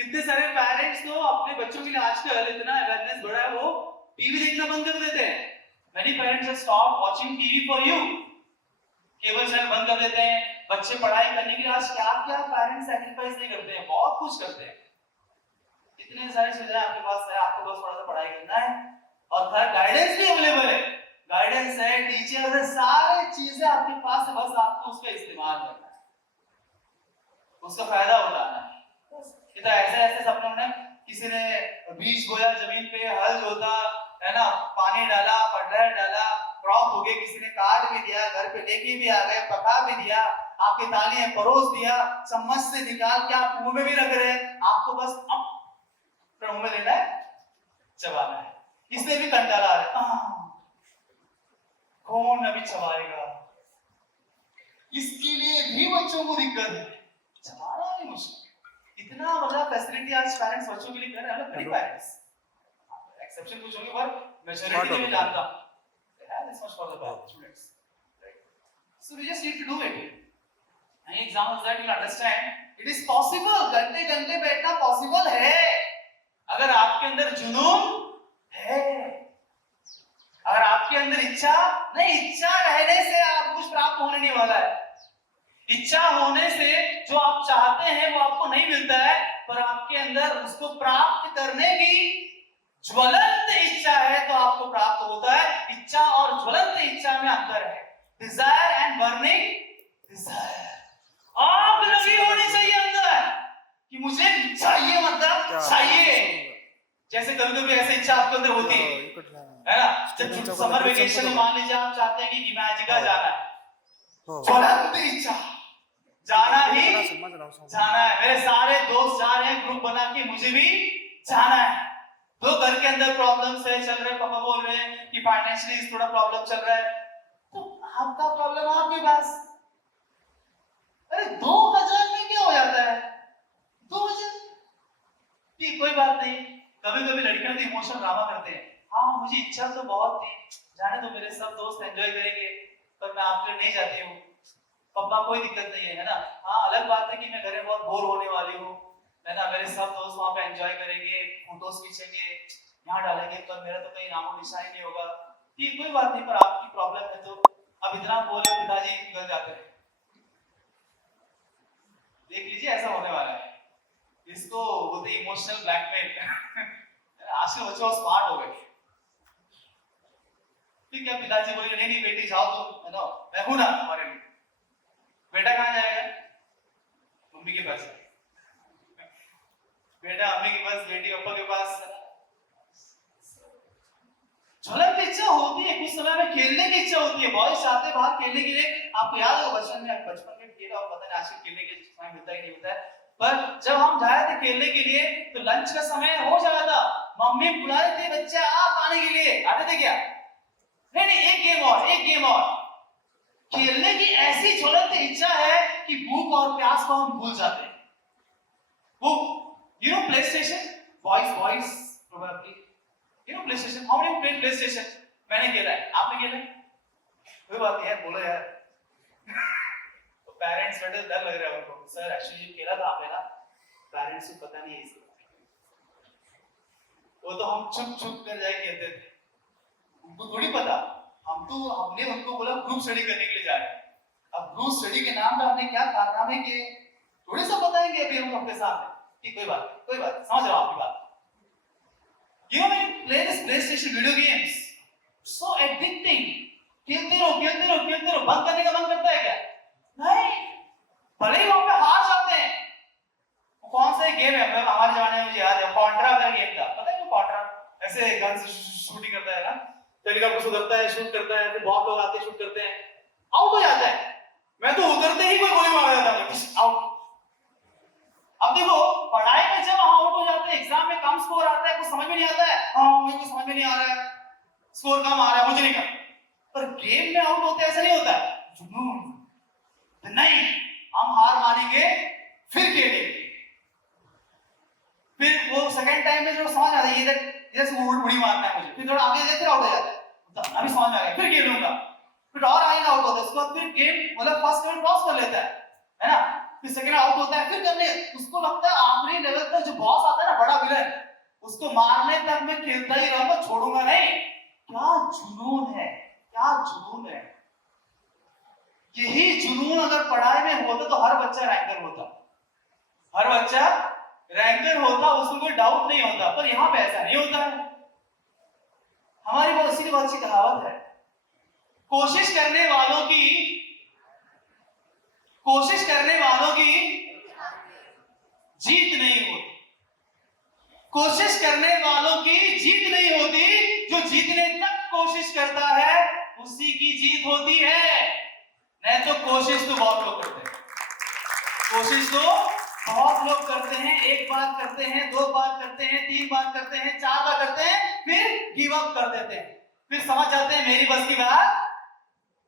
कितने सारे पेरेंट्स तो अपने बच्चों के लिए आजकल इतना अवेयरनेस बढ़ा है, वो टीवी देखना बंद कर देते हैं। Many parents have stopped watching TV for you. Cable channel बंद कर देते हैं। बच्चे पढ़ाई करने के लिए आज क्या क्या पेरेंट्स सैक्रिफाइस नहीं करते हैं, बहुत कुछ करते हैं। इतने सारी सुविधाएं आपके पास है, आपको बस थोड़ा सा पढ़ाई करना है और हर गाइडेंस भी अवेलेबल है। गाइडेंस है, टीचर है, सारी चीजें आपके पास है, बस आपको उसका इस्तेमाल करना है, उसका फायदा उठाना है। ये तो ऐसे ऐसे सपनों में किसी ने बीज बोया, जमीन पे हल जोता, है ना, पानी डाला, फर्टिलाइजर डाला, क्रॉप हो गए, किसी ने काट भी दिया, घर पे लेके भी आ गए, पका भी दिया, आपकी थाली में परोस दिया, चम्मच से निकाल के आप मुंह में भी रख रहे हैं, आपको बस अब मुंह में लेना है, चबाना है। इसलिए भी कंटाला आ रहा है, कौन अभी चबाएगा, इसके लिए भी बच्चों को दिक्कत है, चबाना भी मुश्किल। इतना बड़ा फैसिलिटी आज पेरेंट्स बच्चों के लिए कर रहे हैं, बड़े पेरेंट्स, एक्सेप्शन कुछ होंगे पर मेजॉरिटी में जानता हूं, they have this much for the students, right? So we just need to do it. Any examples that you'll understand it is possible, घंटे घंटे बैठना पॉसिबल है अगर आपके अंदर जुनून है, अगर आपके अंदर इच्छा नहीं, इच्छा रहने से आप कुछ प्राप्त होने नहीं वाला है। इच्छा होने से जो आप चाहते हैं वो आपको नहीं मिलता है, पर आपके अंदर उसको प्राप्त करने की ज्वलंत इच्छा है तो आपको प्राप्त होता है। इच्छा और ज्वलंत इच्छा में अंतर है। डिजायर एंड बर्निंग डिजायर, आग लगी होनी चाहिए अंदर कि मुझे चाहिए, मतलब चाहिए। जैसे कभी कभी ऐसी इच्छा आपके अंदर होती है ना, जब समर वेकेशन में मान लीजिए आप चाहते हैं कि इमेजिका जाना है, ज्वलंत इच्छा, जाना ही जाना है, मेरे सारे दोस्त जा रहे हैं ग्रुप बना के, मुझे भी जाना है। तो घर के अंदर प्रॉब्लम्स है, चल रहे, पापा बोल रहे हैं कि फाइनेंशियली थोड़ा प्रॉब्लम चल रहा है, तो आपका प्रॉब्लम आपके पास, अरे 2000 में क्या हो जाता है, 2000 की कोई बात नहीं। कभी कभी लड़कियां तो इमोशनल ड्रामा करते हैं, हाँ मुझे इच्छा तो बहुत थी, जाने दो, मेरे सब दोस्त एंजॉय करेंगे, पर मैं आपके लिए नहीं जाती हूँ, पापा कोई दिक्कत नहीं है ना, हाँ अलग बात है कि मैं घर में बहुत बोर होने वाली हूँ, है ना, मेरे सब दोस्त वहां पे एंजॉय करेंगे, फोटोज खींचेंगे, यहाँ डालेंगे, पर मेरा तो कहीं नामो निशान ही नहीं होगा। ठीक, कोई बात नहीं, पर आपकी प्रॉब्लम है तो अब इतना बोले पिताजी घर जाते हैं, देख लीजिए ऐसा होने वाला है। इसको बोलते इमोशनल ब्लैकमेल। आज के बच्चे स्मार्ट हो गए। ठीक है, पिताजी बोलेंगे नहीं नहीं बेटी जाओ तुम, है ना, मैं हूं ना तुम्हारे लिए। बेटा कहाँ जाएगा, मम्मी के पास, बेटा मम्मी के पास, बेटी पापा के पास। ज्वलंत इच्छा होती है, कुछ समय में खेलने की इच्छा होती है, बॉयज चाहते हैं बाहर खेलने के लिए। आपको याद होगा बचपन में खेला, और पता नहीं आजकल खेलने के समय मिलता ही नहीं मिलता है, पर जब हम जा रहे थे खेलने के लिए तो लंच का समय हो जाता था, मम्मी बुला रही थी, बच्चे आप आने के लिए, आते थे क्या, नहीं नहीं एक गेम और, एक गेम और। खेलने की ऐसी ज्वलंत इच्छा है कि भूख और प्यास को हम भूल जाते हैं। वो you know play station, boys probably you know play station, how many play play station, मैंने खेला है, आपने खेला है, कोई बात नहीं है, बोलो यार। तो पेरेंट्स बैठे, डर लग रहा है उनको, सर एक्चुअली खेला था आपने ना, पेरेंट्स को पता नहीं है इसका, वो तो हम चुप चुप कर जाए कहते थे, उनको थोड़ी पता, हमने उनको बोला ग्रुप स्टडी करने के लिए जा रहे हैं, अब ग्रुप स्टडी के नाम पे हमने क्या कारनामे किए थोड़ी सा बताएंगे अभी हम आपके सामने। ठीक, कोई बात समझ रहा हूं आपकी बात। You may play this PlayStation video games, so addicting, खेलते रहो, बंद करने का मन करता है क्या, नहीं, भले ही वहां पे हार जाते हैं। वो कौन सा गेम है, हमारे जमाने में मुझे याद है, कॉन्ट्रा का गेम था, पता है वो कॉन्ट्रा, ऐसे गन से शूटिंग करता है ना, हेलीकॉप्टर से उतरता है, शूट करता है, फिर बहुत लोग आते हैं, शूट करते हैं, आउट हो जाता है। मैं तो उतरते ही कोई गोली मार देता था, आउट। अब देखो पढ़ाई में जब हम आउट हो जाते हैं, एग्जाम में कम स्कोर आता है, कुछ समझ में नहीं आता है, हाँ मुझे कुछ समझ में नहीं आ रहा है, स्कोर कम आ रहा है, मुझे नहीं करना, पर गेम में आउट होते ऐसा नहीं होता है, जुनून नहीं, हम हार मानेंगे फिर खेलेंगे, फिर वो सेकंड टाइम में जो समझ आता है, ये जैसे उड़ी मारना है मुझे, फिर थोड़ा आगे जाए फिर आउट हो जाता है, तो अभी समझ में आ गया, फिर खेलूंगा, फिर और आगे आउट होता है, उसके बाद फिर गेम मतलब फर्स्ट लेवल क्रॉस कर लेता है ना, फिर सेकंड आउट होता है, फिर करने उसको लगता है आखिरी लेवल तक जो बॉस आता है ना, बड़ा विलन, उसको मारने तक मैं खेलता ही रहूंगा, छोड़ूंगा नहीं। क्या जुनून है, क्या जुनून है। यही जुनून अगर पढ़ाई में होता तो हर बच्चा रैंकर होता, हर बच्चा रैंकर होता, उसमें कोई डाउट नहीं होता। पर यहाँ पे ऐसा नहीं होता है। हमारी बहुत सी बहुत सी कहावत है, कोशिश करने वालों की जीत नहीं होती, कोशिश करने वालों की जीत नहीं होती, जो जीतने तक कोशिश करता है उसी की जीत होती है। नहीं तो कोशिश तो बहुत लोग करते हैं, कोशिश तो बहुत लोग करते हैं, एक बार करते हैं, दो बार करते हैं, तीन बार करते हैं, चार बार करते हैं, फिर गिव अप कर देते हैं, फिर समझ जाते हैं मेरी बस की बात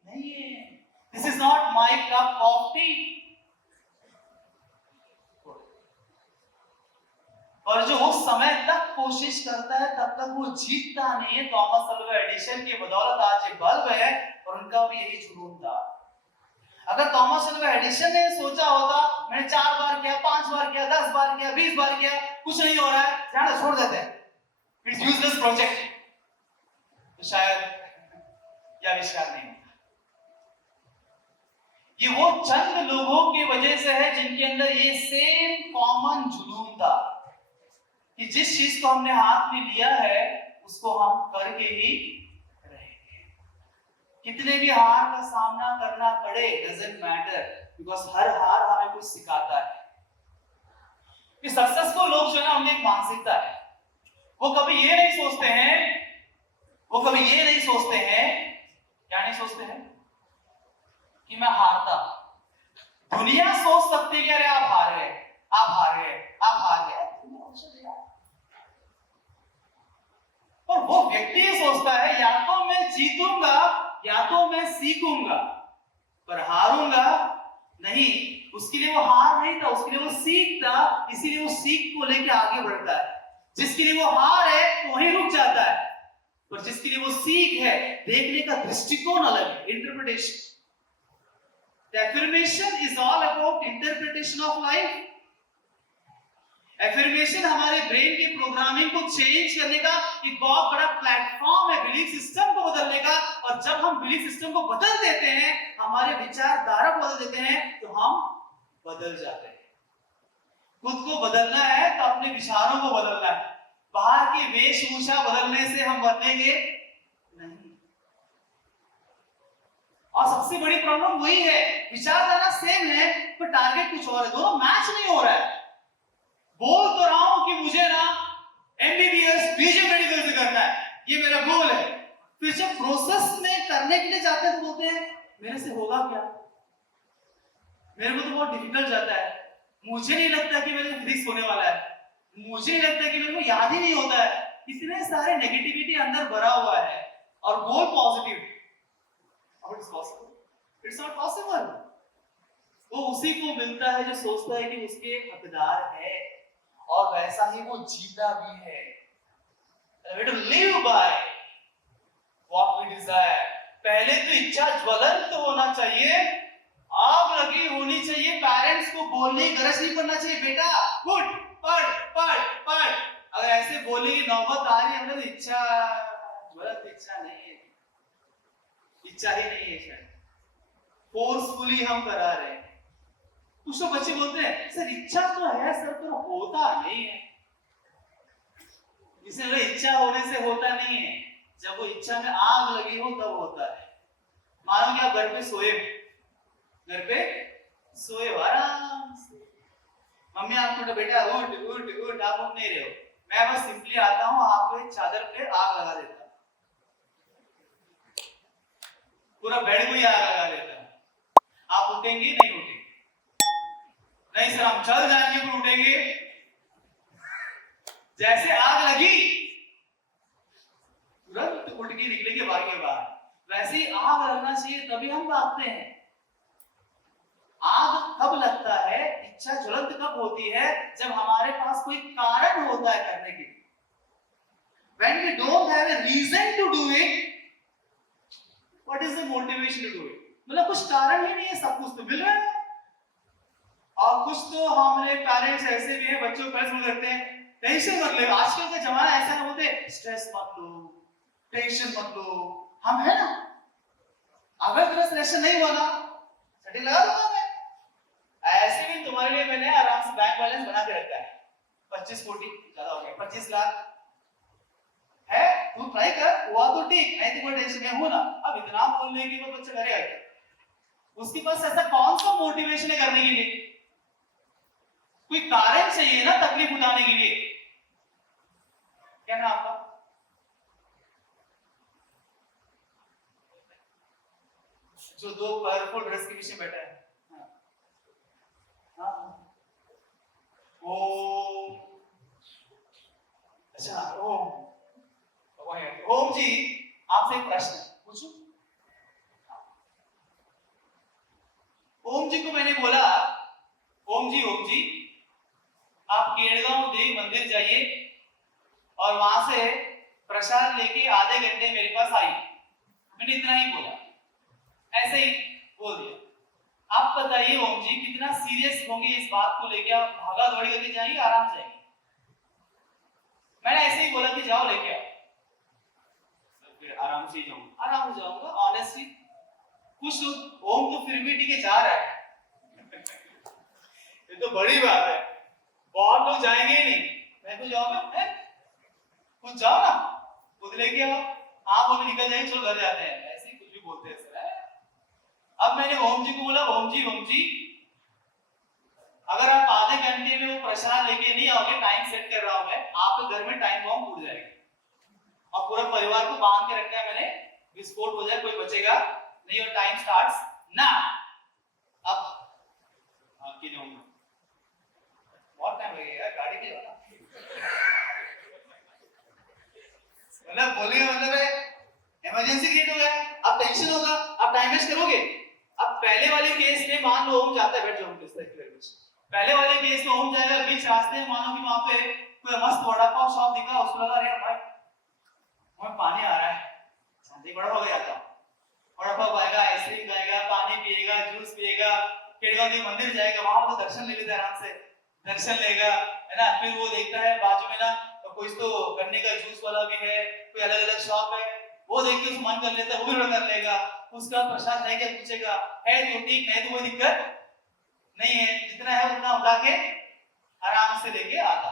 नहीं है, this is not my cup of T. और जो उस समय तक कोशिश करता है तब तक वो जीतता नहीं है। थॉमस अल्वा एडिसन की बदौलत आज एक बल्ब है, और उनका भी यही जुनून था। अगर थॉमस अल्वा एडिसन ने सोचा होता मैंने 4 बार किया, 5 बार किया, 10 बार किया, 20 बार किया, कुछ नहीं हो रहा है, जाना छोड़ देते हैं, इट्स यूजलेस प्रोजेक्ट, तो शायद यह आविष्कार नहीं होता। ये वो चंद लोगों की वजह से है जिनके अंदर ये सेम कॉमन जुनून था कि जिस चीज को हमने हाथ में लिया है उसको हम करके ही रहेंगे, कितने भी हार का सामना करना पड़े, डजंट मैटर, बिकॉज हर हार हमें कुछ सिखाता है। कि सक्सेसफुल लोग जो है उनकी एक मानसिकता है, वो कभी ये नहीं सोचते हैं, क्या नहीं सोचते हैं कि मैं हारता। दुनिया सोच सकती है कि अरे आप हार गए, और वो व्यक्ति ये सोचता है या तो मैं जीतूंगा या तो मैं सीखूंगा, पर हारूंगा नहीं। उसके लिए वो हार नहीं था, उसके लिए वो सीख था, इसीलिए वो सीख को लेकर आगे बढ़ता है। जिसके लिए वो हार है वो वहीं रुक जाता है, पर जिसके लिए वो सीख है, देखने का दृष्टिकोण अलग है, interpretation. The affirmation is all about interpretation of life. Affirmation हमारे ब्रेन की प्रोग्रामिंग को चेंज करने का एक बहुत बड़ा प्लेटफॉर्म है, बिलीफ सिस्टम को बदलने का। और जब हम बिलीफ सिस्टम को बदल देते हैं, हमारे विचारधारा को बदल देते हैं, तो हम बदल जाते हैं। खुद को बदलना है तो अपने विचारों को बदलना है, बाहर की वेशभूषा बदलने से हम बदलेंगे नहीं। और सबसे बड़ी प्रॉब्लम वही है, विचारधारा सेम है पर टारगेट कुछ और है, दोनों मैच नहीं हो रहा है। बोल तो रहा हूं कि मुझे ना एमबीबीएस बीजे मेडिकल से करना है, ये मेरा गोल है, फिर जब प्रोसेस में करने के लिए जाते हैं तो बोलते हैं मेरे से होगा क्या, मेरे को तो बहुत डिफिकल्ट जाता है, मुझे नहीं लगता कि मेरे फिजिक्स होने वाला है, मुझे नहीं लगता कि मेरे को याद ही नहीं होता है। इतने सारे नेगेटिविटी अंदर भरा हुआ है और गोल positive. How it is possible? It's not possible. वो उसी को मिलता है जो सोचता है कि उसके हकदार है, और वैसा ही वो जीता भी है। We to live by what we desire. पहले तो इच्छा ज्वलंत होना चाहिए, आग लगी होनी चाहिए, पेरेंट्स को बोलने की गरज नहीं पड़ना चाहिए, बेटा उठ पढ़। अगर ऐसे बोलने की नौबत आ रही है तो इच्छा ज्वलंत इच्छा नहीं है, इच्छा ही नहीं है, शायद फोर्सफुली हम करा रहे हैं। कुछ तो बच्चे बोलते हैं सर इच्छा तो है सर, तो होता नहीं है। इसलिए इच्छा होने से होता नहीं है, जब वो इच्छा में आग लगी हो तब होता है। मानो कि आप घर पे सोए आराम से, मम्मी आपको तो बेटा उठ आप उठ नहीं रहे हो, मैं बस सिंपली आता हूं, आपको एक चादर पे आग लगा देता, पूरा बेड को ही आग लगा देता है। आप उठेंगे नहीं उठेंगे, नहीं सर हम चल जाएंगे पर उठेंगे। जैसे आग लगी तुरंत उठ के निकलेंगे भागे बाहर, वैसे ही आग लगना चाहिए तभी हम भागते हैं। आग कब लगता है, इच्छा ज्वलंत कब होती है, जब हमारे पास कोई कारण होता है करने के लिए। When we don't have a reason to do it, what is the motivation to do it? मतलब कुछ कारण ही नहीं है, सब कुछ तो मिल रहा है और कुछ तो हमारे पेरेंट्स ऐसे भी हैं, बच्चों को परेशान करते हैं, टेंशन मत लो। आजकल का जमाना ऐसा ना होते, स्ट्रेस मत लो, टेंशन मत लो। हम है ना, अगर तेरा सिलेक्शन नहीं हुआ ना, सेटिंग लगा दूंगा मैं। ऐसे भी तुम्हारे लिए मैंने आराम से बैंक बैलेंस बना के रखा है, 25-40 ज्यादा हो गया, 25 लाख है। तू ट्राई कर, हुआ तो ठीक, नहीं तो कोई टेंशन नहीं हो ना। अब इतना बोलने के बाद बच्चा करेगा क्या? उसके पास ऐसा कौन सा मोटिवेशन है करने के लिए? कोई कारण चाहिए ना तकलीफ उठाने के लिए। क्या ना आपका? जो दो कलरफुल ड्रेस के पीछे बैठा है, हाँ ओ अच्छा ओम जी, आपसे एक प्रश्न है, पूछूं? ओम जी को मैंने बोला, ओम जी आप केड़गांव देवी मंदिर जाइए और वहां से प्रसाद लेके आधे घंटे मेरे पास आई। मैंने इतना ही बोला, ऐसे ही बोल दिया। आप बताइए ओम जी, कितना सीरियस होंगे इस बात को लेके? आप भागा दौड़ी करके जाएंगे, आराम से जाएंगे? मैंने ऐसे ही बोला कि जाओ लेके आओ। फिर आराम से ही जाऊंगा, आराम से जाऊंगा, ऑनेस्टली। कुछ लोग, ओम तो फिर भी ठीक है जा रहा है ये तो बड़ी बात है। बहुत लोग जाएंगे ही नहीं, मैं तो जाऊंगा, कुछ जाओ ना, खुद लेके आओ। हाँ बोले निकल जाएंगे, चलो घर जाते हैं, ऐसे ही कुछ भी बोलते हैं सर। अब मैंने ओम जी को बोला, ओम जी अगर आप आधे घंटे में वो प्रसाद लेके नहीं आओगे, टाइम सेट कर रहा हूं मैं, आपके घर में टाइम बॉम्ब फूट जाएगा और पूरा परिवार को बांध के रखा है मैंने, विस्फोट हो जाए कोई बचेगा नहीं और टाइम स्टार्ट्स ना। अब आपकी जाऊंगा, बहुत टाइम लगेगा गाड़ी के जाना मतलब बोलिए, मतलब इमरजेंसी क्रिएट हो गया, अब टेंशन होगा, अब टाइम वेस्ट करोगे। अब पहले वाले केस में मान लो ओम जाता है, बैठ जाओ किस तरह कुछ, पहले वाले केस में ओम जाएगा, बीच रास्ते में मानो कि वहां पे कोई मस्त वड़ा पाव शॉप दिखा, उसको लगा अरे भाई मुझे पानी आ रहा है, शांति बड़ा हो गया था, वड़ा पाव खाएगा, आइसक्रीम खाएगा, पानी पिएगा, जूस पिएगा, केड़गांव देवी मंदिर जाएगा, वहां पर दर्शन ले लेता है, आराम से दर्शन लेगा, है ना। फिर वो देखता है बाजू में ना कोई तो गन्ने का जूस वाला भी है, कोई अलग अलग शॉप है, वो देख के उसको मन कर लेता है, वो भी ऑर्डर कर लेगा। उसका प्रसाद है क्या पूछेगा, है तो ठीक, नहीं तो कोई दिक्कत नहीं है, जितना है उतना उठा के आराम से लेके आता।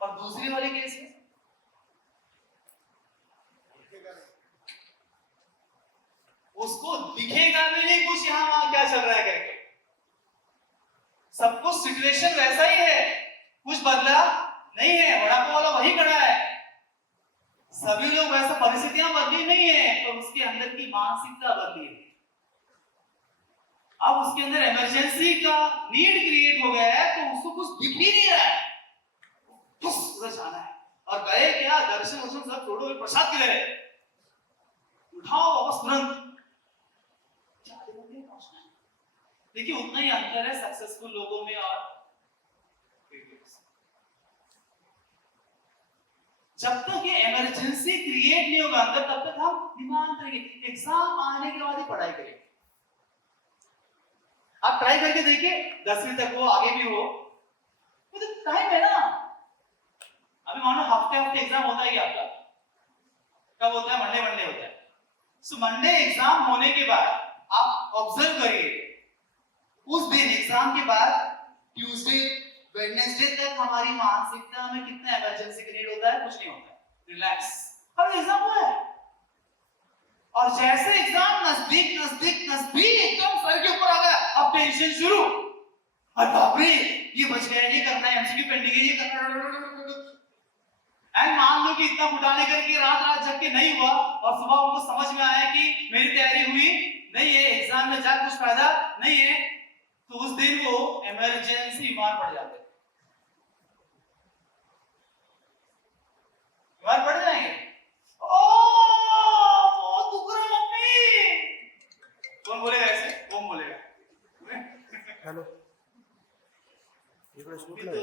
और दूसरी वाली केस में उसको दिखेगा भी नहीं कुछ यहाँ वहां क्या चल रहा है करके, सब कुछ सिचुएशन वैसा ही है, कुछ बदला नहीं है, वड़ा पाव वाला वही खड़ा है, सभी लोग वैसा, परिस्थितियां बदली नहीं है, तो उसके अंदर की मानसिकता बदली है। अब उसके अंदर इमरजेंसी का नीड क्रिएट हो गया है, तो उसको कुछ दिख ही नहीं रहा है, उधर जाना है। और गए क्या, दर्शन वर्शन सब छोड़ो, प्रसाद की गए, उठाओ वापस तुरंत। देखिए उतना ही अंतर है सक्सेसफुल लोगों में और जब तक ये इमरजेंसी क्रिएट नहीं होगा अंदर, तब तक हम दिमाग करेंगे, एग्जाम आने के बाद ही पढ़ाई करेंगे। आप ट्राई करके देखिए, 10वीं तक हो, आगे भी हो, तो टाइम है ना। अभी मानो हफ्ते एग्जाम होता है आपका, कब होता है? मंडे होता है। सो मंडे एग्जाम होने के बाद आप ऑब्जर्व करिए, उस दिन एग्जाम के बाद ट्यूसडे वेडनेसडे तक हमारी मानसिकता में कितना इमरजेंसी क्रिएट होता है? कुछ नहीं होता है, रिलैक्स, अब एग्जाम हुआ है। और जैसे एग्जाम नजदीक एकदम सर के ऊपर आ गया, अब टेंशन शुरू, अरे बाप रे ये बच गया, ये करना है, एमसीक्यू पेंडिंग है, ये करना है। एंड मान लो कि इतना घुटाने करके रात जग के नहीं हुआ और सुबह उनको समझ में आया कि मेरी तैयारी हुई नहीं है, एग्जाम में जा कुछ फायदा नहीं है, तो उस दिन वो इमरजेंसी बीमार पड़ जाते, बीमार पड़ जाएंगे। कौन बोलेगा ऐसे? कौन बोलेगा? हेलो, तो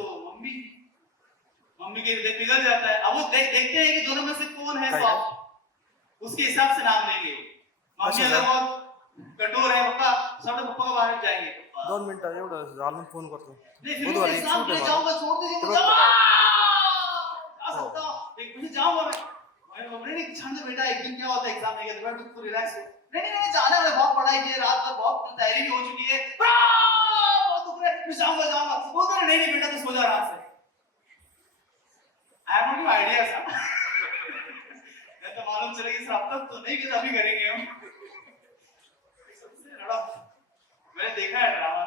मम्मी के हृदय पिघल जाता है। अब वो देखते हैं कि दोनों में से कौन है सॉफ्ट, उसके हिसाब से नाम लेंगे। मम्मी अगर बहुत कठोर है पप्पा, सब पप्पा का बाहर जाएंगे पप्पा। 2 मिनिटं एवढं झालं फोन करतो नहीं फिर भी बुधवारी मैं इस्लाम शूट के आहे लिए मला जाऊंगा, छोड़ दीजिए ते मुझे, बघतो जा सकता हूँ एक मिनट जाऊंगा मैं नहीं छंद बेटा एक दिन क्या होता है एग्जाम नहीं गया तो रिलैक्स हो, नहीं जाना है, बहुत पढ़ाई की है, रात भर बहुत तैयारी भी हो चुकी है, बहुत दुख रहा है, मैं जाऊंगा वो कह रहे नहीं बेटा तू सो जा आराम से। I have no idea sir, मैं तो मालूम चला कि सर अब तक तो नहीं किया अभी करेंगे हम, सबसे लड़ा मैंने देखा है ड्रामा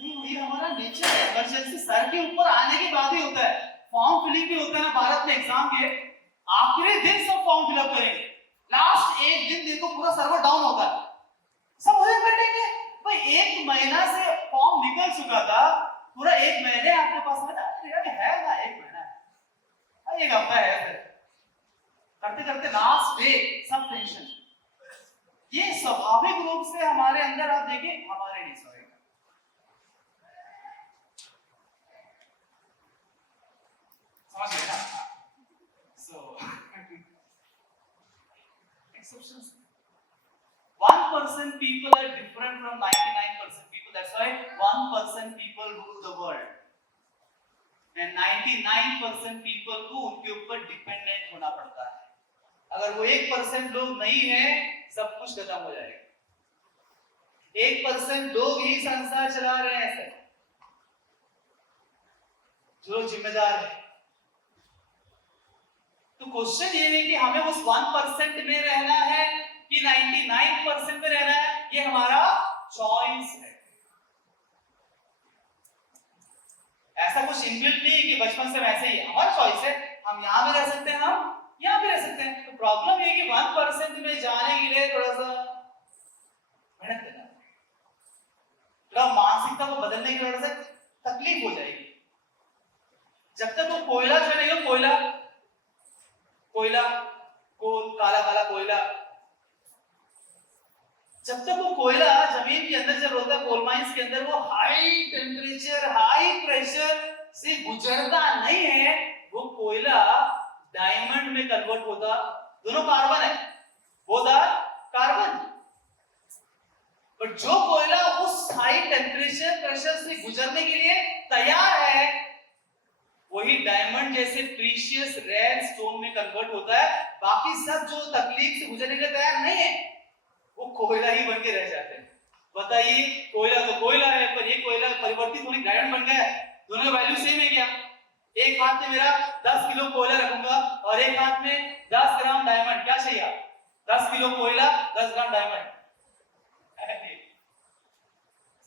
नहीं, ये हमारा नेचर है, इमरजेंसी सर के ऊपर आने के बाद ही होता है, फॉर्म फिलिंग भी होता है ना भारत में एग्जाम के आखिरी दिन सब फॉर्म फिलअप करेंगे, लास्ट एक दिन देखो पूरा सर्वर डाउन होता है, सब वही बैठेंगे भाई, एक महीना से फॉर्म निकल चुका था, पूरा एक महीने आपके पास है ना, एक महीना एक हफ्ता है फिर करते करते लास्ट डे सब टेंशन, ये स्वाभाविक रूप से हमारे अंदर आप देखिए, हमारे नहीं सॉरी समझ गए ना, so exceptions 1% people are different from 99% people, that's why 1% people rule the world and 99% people को उनके ऊपर डिपेंडेंट होना पड़ता है, अगर वो 1% लोग नहीं है सब कुछ खत्म हो जाएगा, 1% लोग ही संसार चला रहे हैं सर, जो जिम्मेदार है, तो क्वेश्चन ये है कि हमें उस 1% में रहना है कि 99% में रहना है, ये हमारा चॉइस है, ऐसा कुछ इनबिल्ट नहीं है कि बचपन से वैसे ही है, हमारा चॉइस है, हम यहाँ भी रह सकते हैं, हम यहाँ भी रह सकते हैं, तो प्रॉब्लम ये कि 1% में जाने के लिए थोड़ा सा मेहनत करना, थोड़ा मानसिकता को बदलने की वजह से तकलीफ हो जाएगी, जब तक वो कोयला जो नहीं हो, कोयला कोल काला काला कोयला, जब तक वो कोयला जमीन के अंदर जब होता है कोल माइंस के अंदर, वो हाई टेम्परेचर हाई प्रेशर से गुजरता नहीं है, वो कोयला डायमंड में कन्वर्ट होता, दोनों कार्बन है, वो कार्बन, बट जो कोयला उस हाई टेम्परेचर प्रेशर से गुजरने के लिए तैयार है, वही डायमंड जैसे प्रीशियस रेयर स्टोन में कन्वर्ट होता है, बाकी सब जो तकलीफ से गुजरने के लिए तैयार नहीं है वो कोयला ही बन के रह जाते हैं। बताइए, कोयला तो कोयला है, पर ये कोयला परिवर्तित होकर डायमंड बन गया, दोनों का वैल्यू सेम है क्या? एक हाथ में मेरा 10 किलो कोयला रखूंगा और एक हाथ में 10 ग्राम डायमंड, क्या चाहिए? 10 किलो कोयला 10 ग्राम डायमंड,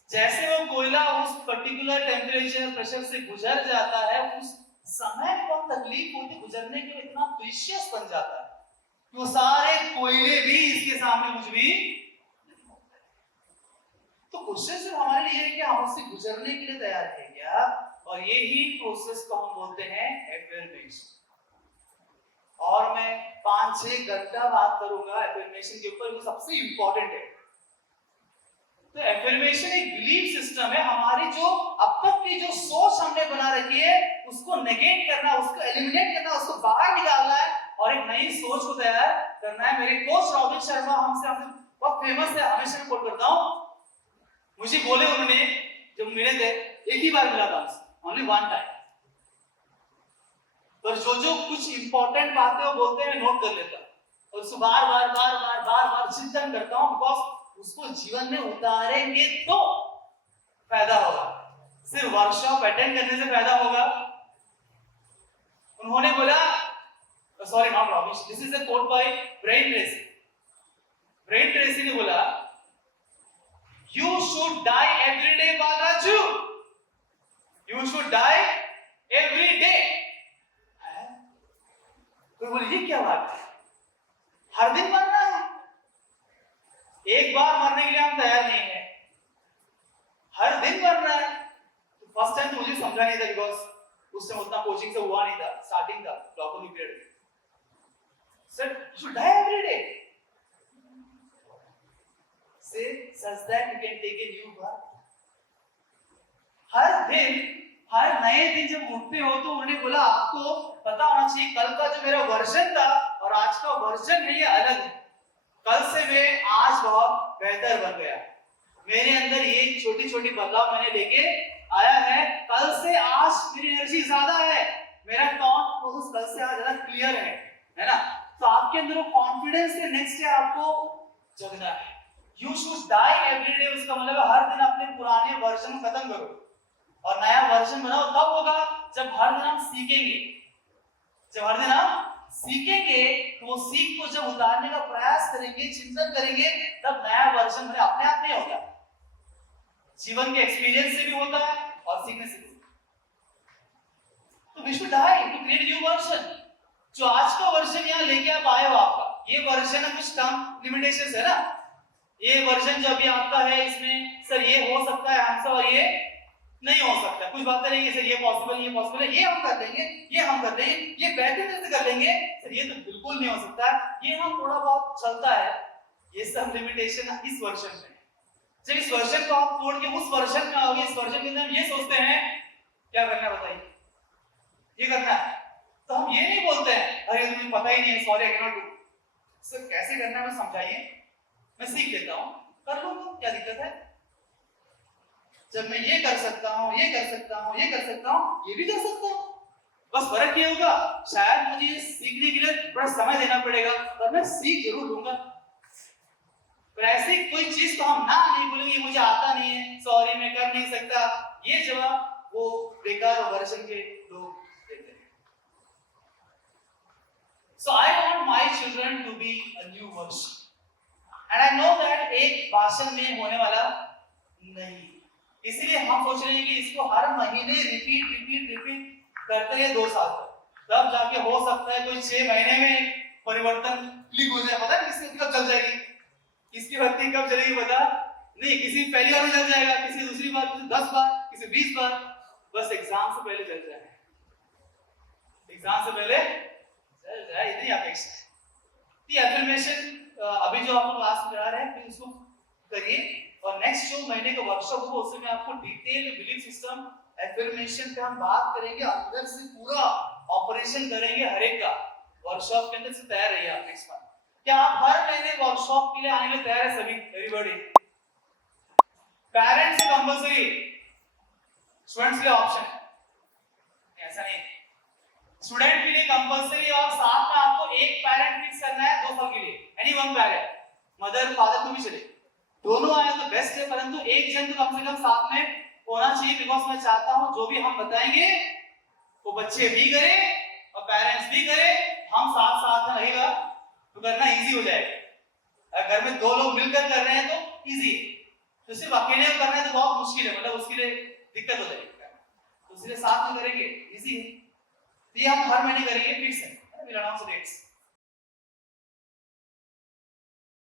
जैसे वो कोयला उस पर्टिकुलर टेम्परेचर प्रेशर से गुजर जाता है, उस समय में बहुत तकलीफ होती, गुजरने के लिए इतना प्रीशियस बन जाता है कि वो सारे कोयले भी इसके सामने कुछ भी नहीं होते। तो क्वेश्चन सिर्फ हमारे लिए है कि हम उससे गुजरने के लिए तैयार हैं क्या, और यही प्रोसेस को हम बोलते हैं एफर्मेशन। और मैं 5-6 घंटा बात करूंगा एफर्मेशन के ऊपर, वो सबसे इंपॉर्टेंट है। तो एफर्मेशन एक बिलीफ सिस्टम है, हमारी जो अब तक की जो सोच हमने बना रखी है उसको नेगेट करना, उसको एलिमिनेट करना, उसको बाहर निकालना है और एक नई सोच को तैयार करना है। मेरे कोच रोबिन शर्मा हमसे बहुत फेमस है, हमेशा कोट करता हूं, मुझे बोले उन्होंने, जब मिले थे एक ही बार मिला था हमसे, ओनली वन टाइम, पर जो कुछ इंपॉर्टेंट बातें वो बोलते हैं नोट कर लेता और उसको बार बार चिंतन करता हूं, बिकॉज उसको जीवन में उतारेंगे तो फायदा होगा, सिर्फ वर्कशॉप अटेंड करने से फायदा होगा। उन्होंने बोला, sorry not Robin, this is a quote by Brian Tracy. Brian Tracy ने बोला, you should die every day बालाजू, you should die every day. कोई बोले ये क्या बात है, हर दिन मरना है? एक बार मरने के लिए हम तैयार नहीं है, हर दिन मरना है। तो फर्स्ट टाइम तो मुझे समझा नहीं था, बिकॉज उस टाइम उतना कोचिंग से हुआ नहीं था, स्टार्टिंग था लॉकडाउन पीरियड में। Sir you should die every day, so such that you can take a new birth. हर दिन हर नए दिन जब उठते हो तो उन्होंने बोला आपको पता होना चाहिए कल का जो मेरा वर्जन था और आज का वर्जन है ये अलग है। कल से मैं आज बहुत बेहतर बन गया, मेरे अंदर ये छोटी छोटी बदलाव मैंने लेके आया है। कल से आज मेरी एनर्जी ज्यादा है, मेरा थॉट प्रोसेस कल से आज ज्यादा क्लियर है ना। तो आपके अंदर वो कॉन्फिडेंस है, नेक्स्ट डे आपको जगना है। You should die every day, उसका मतलब है हर दिन अपने पुराने वर्जन को खत्म करो और नया वर्जन बनाओ। तब होगा जब हर दिन हम सीखेंगे, जब हर दिन हम सीखेंगे तो वो सीख को जब उतारने का प्रयास करेंगे, चिंतन करेंगे, तब नया वर्जन बने, अपने आप नहीं होगा, जीवन के एक्सपीरियंस से भी होता है और सीखने से भी। तो we should die to create new version. जो आज का वर्जन यहाँ लेके आप आए हो, आपका ये वर्जन है, कुछ कम लिमिटेशंस है ना। ये वर्जन जो अभी आपका है इसमें सर ये हो सकता है आंसर और ये नहीं हो सकता, कुछ बातें रहेंगी सर ये पॉसिबल है, ये हम कर लेंगे, ये हम कर लेंगे, ये बेहतर तरह से कर लेंगे, सर ये तो बिल्कुल नहीं हो सकता, ये हम थोड़ा बहुत चलता है। ये सब लिमिटेशन इस वर्जन में। जब इस वर्जन को आप तोड़ के उस वर्जन में आओगे, इस वर्जन के अंदर हम ये सोचते हैं क्या करना है बताइए, ये करना है, तो हम ये नहीं बोलते हैं अरे तुम्हें पता ही नहीं है, sorry I can not do. Sir कैसे करना है मैं समझाइए, मैं सीख लेता हूं, कर लूंगा, क्या दिक्कत है। जब मैं ये कर सकता हूं, ये कर सकता हूं, ये कर सकता हूं, ये भी कर सकता हूं, बस फर्क ये होगा शायद मुझे सीखने के लिए बड़ा समय देना पड़ेगा, पर मैं सीख जरूर लूंगा। पर ऐसी कोई चीज तो हम ना नहीं बोलेंगे मुझे आता नहीं है, सॉरी मैं कर नहीं सकता, ये जवाब वो बेकार वर्जन के लोग देते हैं। So I want my children to be a new version, and I know that एक भाषण में होने वाला नहीं, इसलिए हम सोच रहे हैं कि इसको हर महीने रिपीट करते हैं 2 साल तक, तब जाके हो सकता है कोई 6 महीने में परिवर्तन क्लिक हो जाए। पता है किसकी कब चल जाएगी, किसकी भक्ति कब चलेगी पता नहीं, किसी पहली बार में चल जाएगा, किसी दूसरी बार, किसी 10 बार, किसी 20 बार, बस एग्जाम से पहले चल जाएगा, एग्जाम से पहले चल जाए, इतनी अपेक्षा है। ये एफर्मेशन अभी जो आपको क्लास में करा रहे हैं इसको करिए, और नेक्स्ट जो महीने का वर्कशॉप होगा उसमें आपको डिटेल बिलीफ सिस्टम एफर्मेशन पे हम बात करेंगे, अंदर से पूरा ऑपरेशन करेंगे हर एक का। वर्कशॉप के अंदर से तैयार रहिए आप नेक्स्ट मंथ। क्या आप हर महीने वर्कशॉप के लिए आने के लिए तैयार है सभी, एवरीबॉडी? पेरेंट्स कंपलसरी, स्टूडेंट्स के लिए ऑप्शन है, ऐसा नहीं। स्टूडेंट के लिए कंपलसरी और साथ में आपको एक पेरेंट फिक्स करना है 2 साल के लिए, any one parent, mother father तो भी चले, दोनों आए तो बेस्ट है, परंतु एक जन तो कम से कम साथ में होना चाहिए, बिकॉज़ मैं चाहता हूं जो भी हम बताएंगे वो बच्चे भी करें और पेरेंट्स भी करें, हम साथ साथ में रहेगा तो करना इजी हो जाएगा। अगर घर में 2 लोग मिलकर कर रहे हैं तो इजी, तो सिर्फ अकेले करना है तो बहुत मुश्किल है, मतलब उसके लिए दिक्कत हो जाएगी, तो इसलिए साथ में करेंगे इजी है। ये हम हर महीने करेंगे, फिक्स है, विल अनाउंस डेट्स।